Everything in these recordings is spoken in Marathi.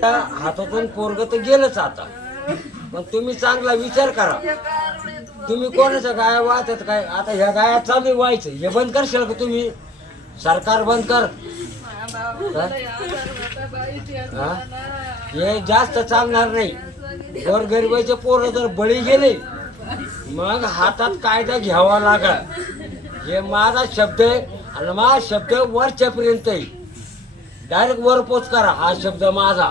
त्या हातातून पोरग तर गेलंच आता. पण तुम्ही चांगला विचार करा. तुम्ही कोणाच्या गाया वाहतात काय? आता ह्या गाया चालू व्हायचं. हे बंद करशाल का तुम्ही? सरकार बंद कर. हा? हे? जास्त चालणार नाही. गोरगरिबाचे पोरं जर बळी गेले मग हातात कायदा घ्यावा लागला. हे माझा शब्द आहे आणि माझा शब्द वरच्यापर्यंत आहे. डायरेक्ट वर पोच करा. हा शब्द माझा.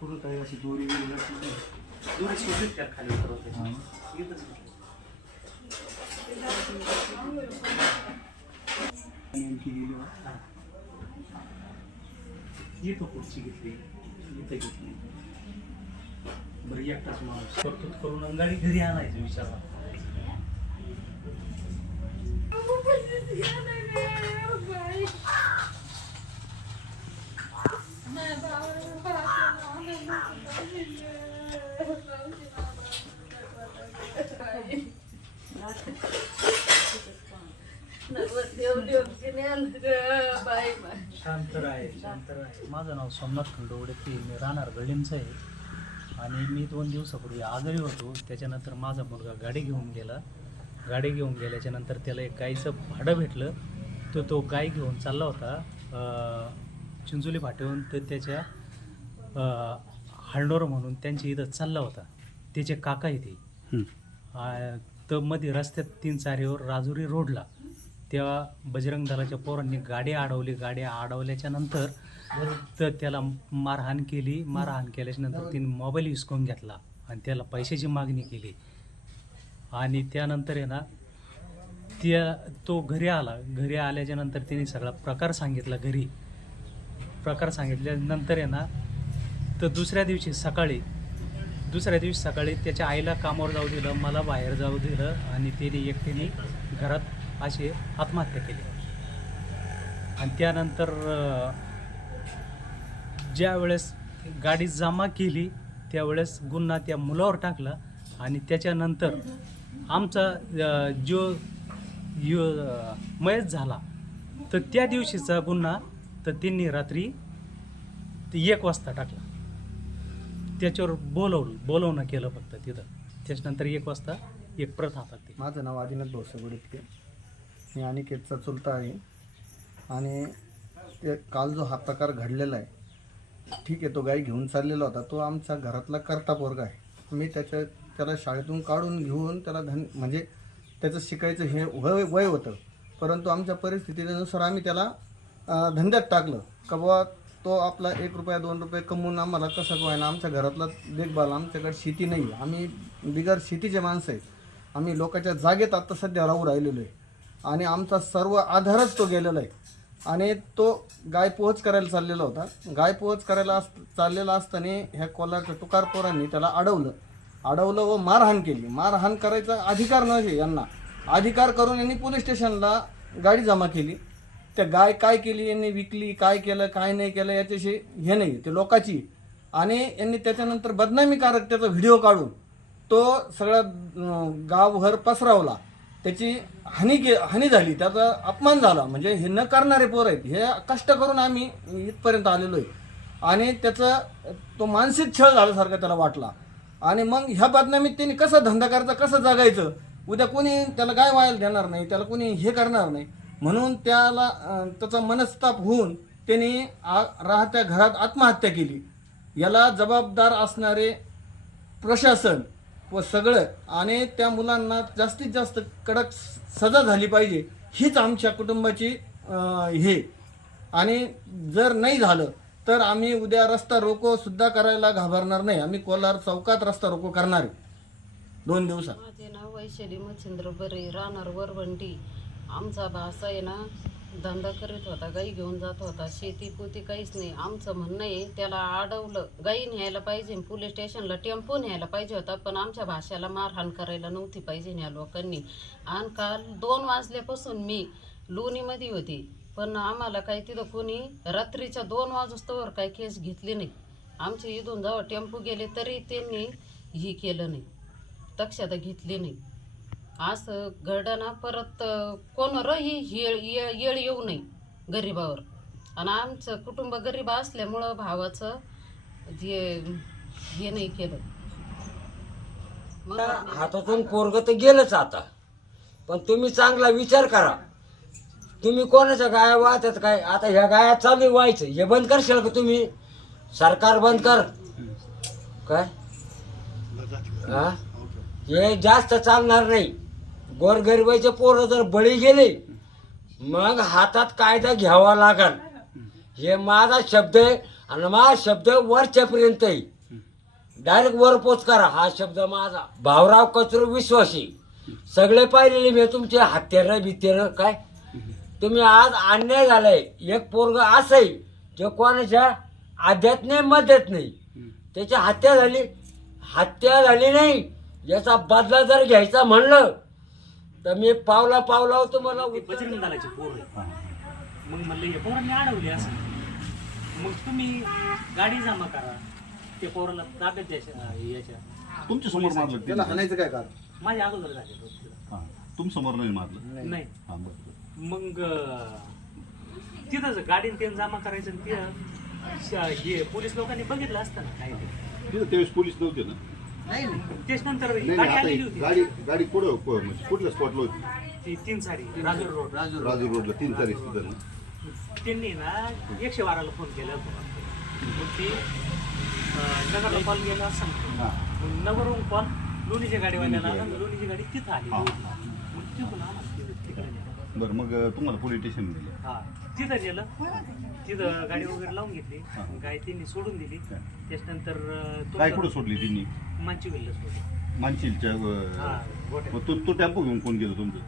पूर्ण काही अशी दोरी बिरी नसली. दोरी सोडलीच त्या खाली उतरवत त्याची. इथंच घेतली. नेमकी गेली बा. हा. इथं पुढची घेतली इथं घेतली बरं एकटाच माणूस तरतूद करून आणि घरी आणायचं विचारला शांत राय शांत राय माझं नाव सोमनाथ खंडोवडे ते मी राहणार गळींचं आहे. आणि मी दोन दिवसापूर्वी आजारी होतो. त्याच्यानंतर माझा मुलगा गाडी घेऊन गेला. गाडी घेऊन गेल्याच्यानंतर त्याला एक गाईचं भाडं भेटलं. तो तो गाय घेऊन चालला होता. चिंचोली फाट्याहून तर त्याच्या हळणोर म्हणून त्यांच्या इथं चालला होता. त्याचे काका इथे. तर मध्ये रस्त्यात तीन चारीवर राजुरी रोडला. तेव्हा बजरंग दलाच्या पोरांनी गाडी अडवली. गाडी अडवल्याच्या नंतर तर त्याला मारहाण केली. मारहाण केल्याच्यानंतर तिने मोबाईल हिसकून घेतला आणि त्याला पैशाची मागणी केली. आणि त्यानंतर आहे ना त्या तो घरी आला. घरी आल्याच्यानंतर तिने सगळा प्रकार सांगितला घरी. प्रकार सांगितल्यानंतर आहे ना तर दुसऱ्या दिवशी सकाळी दुसऱ्या दिवशी सकाळी त्याच्या आईला कामावर जाऊ दिलं मला बाहेर जाऊ दिलं आणि त्याने एकटीने घरात असे आत्महत्या केली. आणि त्यानंतर ज्या वेळेस गाडी जमा केली त्यावेळेस गुन्हा त्या मुलावर टाकला आणि त्याच्यानंतर आमचा जो यो मयत झाला तर त्या दिवशीचा गुन्हा तर त्यांनी रात्री ते एक वाजता टाकला. त्याच्यावर बोलवलं बोलवणं केलं फक्त तिथं. त्याच्यानंतर एक वाजता एक प्रत हातात ते माझं नाव आदिनाथ भोसगुडीतके मी अनिकेतचा चुलता आहे. आणि ते काल जो हा प्रकार घडलेला आहे ठीक आहे तो गाई घेऊन चाललेला होता. तो आमचा घरातला करता पोरगा आहे. मी त्याच्या त्याला शाळेतून काढून घेऊन त्याला धन म्हणजे त्याचं शिकायचं हे वय वय होतं. परंतु आमच्या परिस्थितीनुसार आम्ही त्याला धंद्यात टाकलं. का बाबा तो आपला एक रुपया दोन रुपये कमवून आम्हाला कसं काय ना आमच्या घरातला देखभाल आमच्याकडे शेती नाही आम्ही बिगर शेतीचे माणसं आहेत. आम्ही लोकांच्या जागेत आत्ता सध्या राहू राहिलेलो आहे. आणि आमचा सर्व आधारच तो गेलेला आहे. आणि तो गाय पोहोच करायला चाललेला होता. गाय पोहोच करायला अस चाललेला असताना ह्या कोलाच्या तुकार पोरांनी त्याला अडवलं. अडवलं व मारहाण केली. मारहाण करायचा अधिकार नव्हे यांना. अधिकार करून यांनी पोलीस स्टेशनला गाडी जमा केली. त्या गाय काय केली यांनी विकली काय केलं काय नाही केलं याच्याशी हे नाही ते लोकाची. आणि यांनी त्याच्यानंतर बदनामीकारक त्याचा व्हिडिओ काढून तो सगळा गावभर पसरवला. त्याची हानी के हानी झाली त्याचा अपमान झाला. म्हणजे हे न करणारे पोर आहेत हे कष्ट करून आम्ही इथपर्यंत आलेलो आहे. आणि त्याचं तो मानसिक छळ झाल्यासारखा त्याला वाटला. आणि मग ह्या बदनामीत त्यांनी कसं धंदा करायचा कसं जगायचं? उद्या कोणी त्याला काय व्हायला देणार नाही त्याला कोणी हे करणार नाही. म्हणून त्याला त्याचा मनस्ताप होऊन त्यांनी आ- राहत्या घरात आत्महत्या केली. याला जबाबदार असणारे प्रशासन व सगळं आणि त्या मुलांना जास्तीत जास्त कडक सजा झाली पाहिजे हीच आमच्या कुटुंबाची हे. आणि जर नाही झालं तर आम्ही उद्या रस्ता रोको सुद्धा करायला घाबरणार नाही. आम्ही कोलार चौकात रस्ता रोको करणार आहे. दोन दिवसात. माझे नाव वैशाली मच्छिंद्र बरे राहणार वरवंटी आमचा भासा आहे ना धंदा करीत होता गाई घेऊन जात होता शेती पोती काहीच नाही. आमचं म्हणणं आहे त्याला अडवलं गाई न्यायला पाहिजे पोलीस स्टेशनला टेम्पो न्यायला पाहिजे होता पण आमच्या भाषेला मारहाण करायला नव्हती पाहिजे या लोकांनी. आणि काल दोन वाजल्यापासून मी लोणीमध्ये होती पण आम्हाला काही तिथं कोणी रात्रीच्या दोन वाजोस्तवर काही केस घेतली नाही. आमच्या इथून जेव्हा टेम्पो गेले तरी त्यांनी ही केलं नाही दक्षता घेतली नाही. असं घडना परत कोणावरही येळ येळ येळ येऊ नये गरिबावर. आणि आमचं कुटुंब गरीब असल्यामुळं भावाचं जे हे नाही केलं. मग हातातून पोरग तर गेलंच आता. पण तुम्ही चांगला विचार करा. तुम्ही कोणाच्या गाया वाहतात काय? आता ह्या गाया चालू आहे व्हायचं. हे बंद करशाल का तुम्ही? सरकार बंद कर. काय? हा? हे जास्त चालणार नाही. गोरगरिबाचे पोरं जर बळी गेले मग हातात कायदा घ्यावा लागल. हे माझा शब्द आहे आणि माझा शब्द वरच्यापर्यंत आहे. डायरेक्ट वर पोच करा. हा शब्द माझा. भावराव कचरू विश्वासी. सगळे पाहिलेले मी तुमचे हत्यार बित्यार काय? तुम्ही आज अन्याय झालाय. एक पोरग असंय जे कोणाच्या अध्यात्म मध्यात नाही. त्याची हत्या झाली. हत्या झाली नाही. याचा बदला जर घ्यायचा म्हणलं तर मी पावला पावला तुम्हाला ते उत्तर बजरंग दलाचे पोर आहे. मग म्हणले हे पोरांनी अडवले असं. मग तुम्ही गाडी जमा करा. ते पोराला ताब्यात द्यायच्या याच्या तुमच्यासमोर मारलं त्याला हाणायचं काय कारण? माझ्या अगोदर झाले होते. हा. तुमच्यासमोर नाही मारलं? नाही. हा बरं मग अं, तिथंच गाडीने ते जमा करायचं आणि ते श- हे पोलीस लोकांनी बघितलं असतं ना काय ते. तिथं त्यावेळेस पोलीस नव्हते ना? तेच नंतर नाही गाडी नाही आलेली आता होती. गाडी गाडी कुठं कु- म्हणजे कुठल्या स्पॉटला होती? ती तीन सारी. राजूर रोड. राजूर रोडला तीन तारीख तिथं ना? त्यांनी ना एकशे बाराला फोन केला होता. मग ती अं, नगरला कॉल गेला असं हा. मग नगरहून कॉल लोणीच्या गाडीवाल्याला आला. लोणीची गाडी तिथं आली. हा. मग तिथून आम्हाला तिथं- तिकडे. बरं मग तुम्हाला पोलीस स्टेशन दिलं हा. तिथं गेलं तिथं गाडी वगैरे लावून घेतली. हा. गाय त्यांनी सोडून दिली. हा. त्याच्यानंतर अं, काय तुमचं- कुठं सोडली तिने? मानची गेलं सोडून मानशीलच्या हा अं. मग तो तो टेम्पो घेऊन कोण गेलो तुमचं?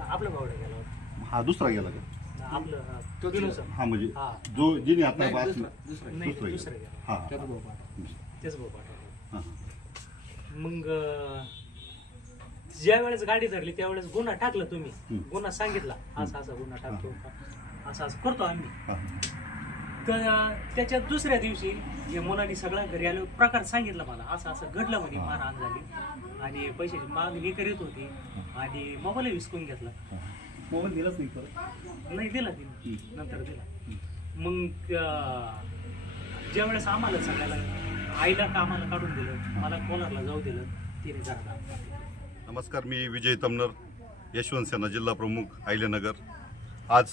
आपलं भावडा गेला होता. हा दुसरा गेला का? आपलं हा, पिलूचं. हा म्हणजे हा. जो जिने आता नाही, बास- नाही दुसरा. दुसरं गेला. गेला. हा हा. तेच भाऊ पाठवलं. हा. मग अं, ज्या वेळेस गाडी धरली त्यावेळेस गुन्हा टाकला तुम्ही. हम्म. गुन्हा सांगितला. असा असा गुन्हा टाकतो. असं असं करतो आम्ही. हा. तर अं, त्याच्या दुसऱ्या दिवशी जे मुलांनी सगळं घरी आलो प्रकार सांगितला मला. असं असं घडलं म्हणे मारहाण झाली. आणि पैशाची मागणी करीत होती. आणि मोबाईल विसकून घेतला. मोबाईल दिलाच नाही परत? नाही दिला तिने नंतर दिला. मग अं, ज्या वेळेस आम्हाला सगळ्याला आईला कामाला काढून दिलं मला कोलारला जाऊ दिलं तिने जरा नमस्कार मी विजय तमनर यशवंत सेना जिल्हा प्रमुख आयलेनगर आज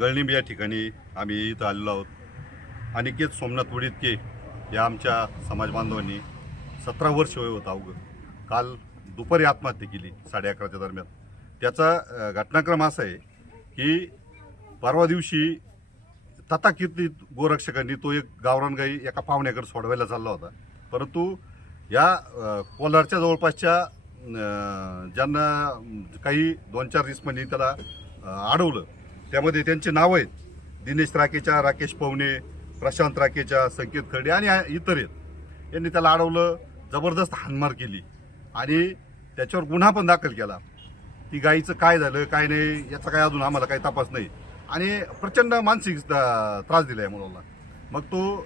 गळणीब या ठिकाणी आम्ही इथं आलेलो आहोत. अनिकेत सोमनाथ वडितके या आमच्या समाज बांधवांनी सतरा वर्ष वय होतं अवघं. काल दुपारी आत्महत्या केली साडे अकराच्या दरम्यान. त्याचा घटनाक्रम असा आहे की परवा दिवशी तथाकीर्तित गोरक्षकांनी तो एक गावरान गाई एका पाहुण्याकडे सोडवायला चालला होता. परंतु या कोलारच्या जवळपासच्या ज्यांना काही दोन चार रिस्कमध्ये म्हणजे त्याला अडवलं. त्यामध्ये त्यांचे नावं आहेत. दिनेश राकेच्या राकेश पवने प्रशांत राकेच्या संकेत खर्डे आणि इतर आहेत. यांनी त्याला अडवलं जबरदस्त हानमार केली. आणि त्याच्यावर गुन्हा पण दाखल केला. ती गाईचं काय झालं काय नाही याचा काय अजून आम्हाला काही तपास नाही. आणि प्रचंड मानसिक त्रास दिला आहे मुलाला. मग तो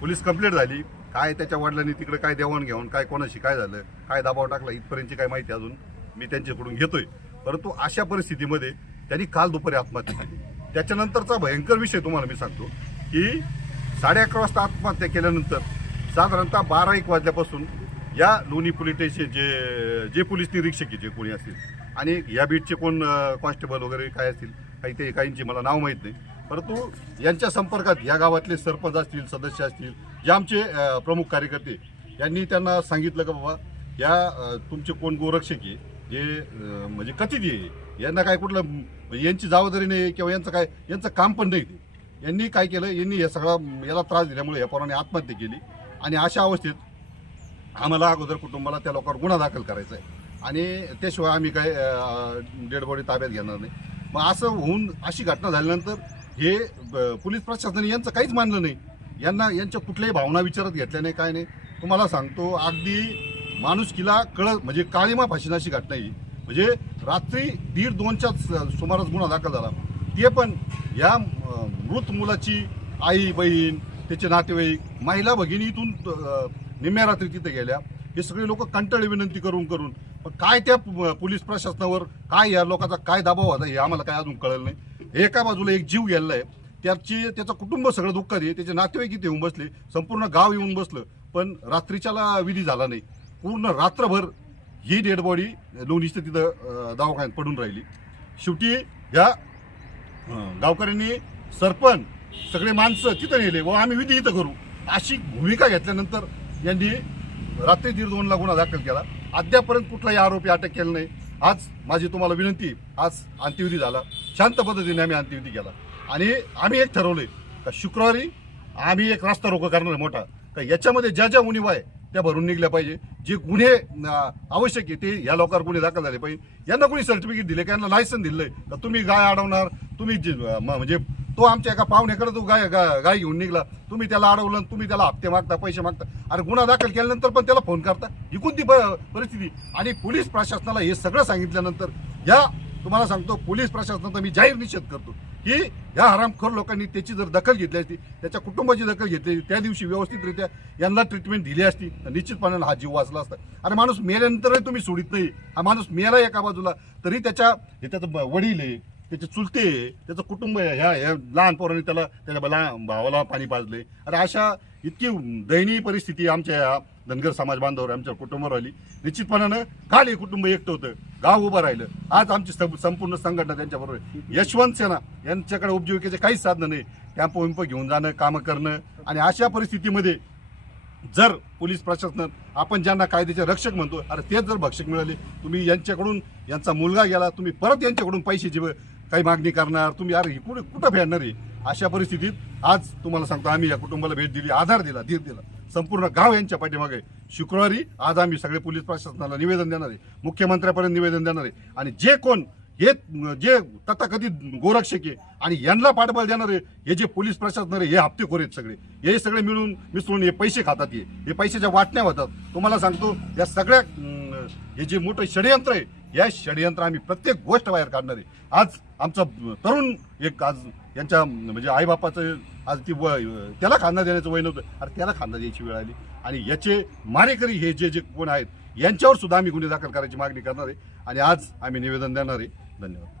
पोलीस कंप्लेंट झाली. काय त्याच्या वडिलांनी तिकडे काय देवाण घेऊन काय कोणाशी काय झालं काय दबाव टाकला इथपर्यंतची काय माहिती अजून? मी त्यांच्याकडून घेतोय. परंतु अशा परिस्थितीमध्ये त्यांनी काल दुपारी आत्महत्या केली. त्याच्यानंतरचा भयंकर विषय तुम्हाला मी सांगतो की साडे अकरा वाजता आत्महत्या केल्यानंतर साधारणतः बारा एक वाजल्यापासून या लोणी पोलीस स्टेशन जे जे पोलीस निरीक्षक जे कोणी असतील आणि या बीटचे कोण कॉन्स्टेबल वगैरे काय असतील काही ते काहींची मला नाव माहीत नाही परंतु यांच्या संपर्कात या गावातले सरपंच असतील सदस्य असतील जे आमचे प्रमुख कार्यकर्ते यांनी त्यांना सांगितलं का बाबा या तुमचे कोण गोरक्षक आहे जे म्हणजे कथित आहे यांना काय कुठलं म्हणजे यांची जबाबदारी नाही किंवा यांचं काय यांचं काम पण नाही यांनी काय केलं यांनी हे सगळा याला त्रास दिल्यामुळे या पोराने आत्महत्या केली. आणि अशा अवस्थेत आम्हाला अगोदर कुटुंबाला त्या लोकांवर गुन्हा दाखल करायचा आहे. आणि त्याशिवाय आम्ही काय डेड बॉडी ताब्यात घेणार नाही. मग असं होऊन अशी घटना झाल्यानंतर हे पोलीस प्रशासनाने यांचं काहीच मानलं नाही. यांना यांच्या कुठल्याही भावना विचारात घेतल्या नाही काय नाही. तुम्हाला सांगतो अगदी माणुसकीला कळत म्हणजे काळीमा फाशीनाशी घटना ही म्हणजे रात्री दीड दोनच्या सुमारास गुन्हा दाखल झाला. ते पण या मृत मुलाची आई बहीण त्याचे नातेवाईक महिला भगिनी इथून निम्म्या रात्री तिथे गेल्या. हे सगळे लोक कंटाळी विनंती करून करून. पण काय त्या पोलीस प्रशासनावर काय या लोकांचा काय दबाव होता हे आम्हाला काय अजून कळलं नाही. एका बाजूला एक जीव गेलेला आहे त्याची त्याचं कुटुंब सगळं दुःखात आहे त्याचे नातेवाईक इथे येऊन बसले संपूर्ण गाव येऊन बसलं पण रात्रीच्याला विधी झाला नाही. पूर्ण रात्रभर ही डेड बॉडी लोणीचं तिथं दवाखान्यात पडून राहिली. शेवटी या गावकऱ्यांनी सरपंच सगळे माणसं तिथं नेले व आम्ही विधी इथं करू. अशी भूमिका घेतल्यानंतर यांनी रात्री दीड दोनला गुन्हा दाखल केला. अद्यापर्यंत कुठलाही आरोपी अटक केला नाही. आज माझी तुम्हाला विनंती आज अंत्यविधी झाला. शांत पद्धतीने आम्ही अंत्यविधी केला. आणि आम्ही एक ठरवले का शुक्रवारी आम्ही एक रास्ता रोको करणार मोठा. का याच्यामध्ये ज्या ज्या उणीव आहे त्या भरून निघल्या पाहिजे. जे गुन्हे आवश्यक आहे ते या लोकांवर गुन्हे दाखल झाले पाहिजे. यांना कोणी सर्टिफिकेट दिले का? यांना लायसन दिलंय का? तुम्ही गाय अडवणार तुम्ही जे- म- म्हणजे तो आमच्या एका पाहुण्याकडे तो गाय गा- गाय घेऊन निघला. तुम्ही त्याला अडवलं आणि तुम्ही त्याला हप्ते मागता पैसे मागता. अरे गुन्हा दाखल केल्यानंतर पण त्याला फोन करता? ही कोणती प- परिस्थिती? आणि पोलीस प्रशासनाला हे सगळं सांगितल्यानंतर या तुम्हाला सांगतो पोलीस प्रशासनाचा मी जाहीर निषेध करतो की या हरामखोर लोकांनी त्याची जर दखल घेतली असती त्याच्या कुटुंबाची दखल घेतली त्या दिवशी व्यवस्थितरित्या यांना ट्रीटमेंट दिली असती तर निश्चितपणे हा जीव वाचला असता. आणि माणूस मेल्यानंतरही तुम्ही सोडित नाही. हा माणूस मेला एका बाजूला तरी त्याच्या हे त्याचं वडील आहे त्याचे चुलते आहे त्याचं कुटुंब आहे ह्या ह्या लहान पोरांनी त्याला त्याच्या लहान भावाला पाणी पाजले अरे अशा इतकी दयनीय परिस्थिती आमच्या या धनगर समाज बांधवावर आमच्या कुटुंबावर आली. निश्चितपणानं काल हे कुटुंब एकटं होतं. गाव उभं राहिलं. आज आमची सं- संपूर्ण संघटना त्यांच्याबरोबर यशवंत सेना यांच्याकडे उपजीविकेचे काहीच साधनं नाही. कॅम्प विम्पो घेऊन जाणं कामं करणं आणि अशा परिस्थितीमध्ये जर पोलीस प्रशासन आपण ज्यांना कायद्याचे रक्षक म्हणतो अरे तेच जर भक्षक मिळाले तुम्ही यांच्याकडून यांचा मुलगा गेला तुम्ही परत यांच्याकडून पैशाची जीव काही मागणी करणार तुम्ही अरे कुठे कुठं फेडणार आहे अशा परिस्थितीत आज तुम्हाला सांगतो आम्ही या कुटुंबाला भेट दिली आधार दिला धीर दिला. संपूर्ण गाव यांच्या पाठीमागे शुक्रवारी आज आम्ही सगळे पोलीस प्रशासनाला निवेदन देणार आहे. मुख्यमंत्र्यापर्यंत निवेदन देणार आहे. आणि जे कोण हे जे तथाकथित गोरक्षके आणि यांना पाठबळ देणार आहे हे जे पोलीस प्रशासन आहे हे हप्तेखोर आहेत सगळे. हे सगळे मिळून मिसळून हे पैसे खातात हे. हे पैशाच्या वाटण्या होतात. तुम्हाला सांगतो या सगळ्या हे जे मोठं षडयंत्र आहे या षडयंत्र आम्ही प्रत्येक गोष्ट बाहेर काढणार आहे. आज आमचा तरुण एक आज यांच्या म्हणजे आईबापाचं आज ती वय त्याला खांदा देण्याचं वय नव्हतं. अरे त्याला खांदा द्यायची वेळ आली. आणि याचे मारेकरी हे जे जे कोण आहेत यांच्यावर सुद्धा आम्ही गुन्हे दाखल करायची मागणी करणार आहे. आणि आज आम्ही निवेदन देणार आहे. धन्यवाद.